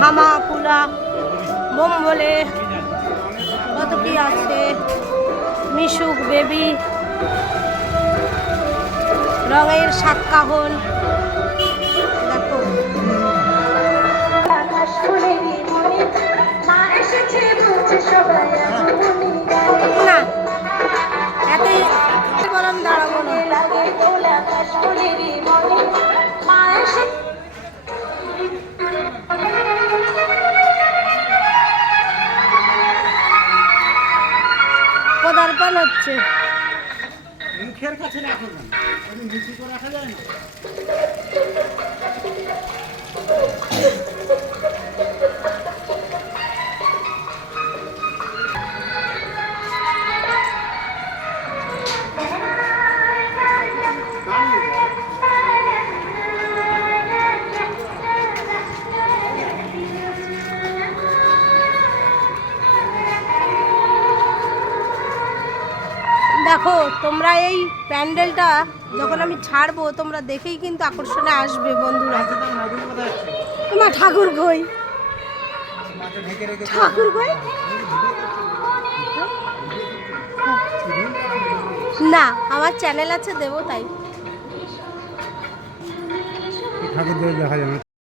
হামা কুলা বোম বলে কত কি আছে? মিশুক বেবি রঙের সাতকাহন দেখো। না এতই বরং দাঁড়াবো না। পদার্পণ হচ্ছে। মুখের কাছে রাখো না। ওই নিচু করে রাখা যায় না? দেখো, তোমরা এই প্যান্ডেলটা যখন আমি ছাড়বো, তোমরা দেখেই কিন্তু আকর্ষণে আসবে বন্ধুরা। তোমার ঠাকুর রেখে ঠাকুর কই? না, আমার চ্যানেল আছে, দেবো তাই। ঠাকুর দেখা না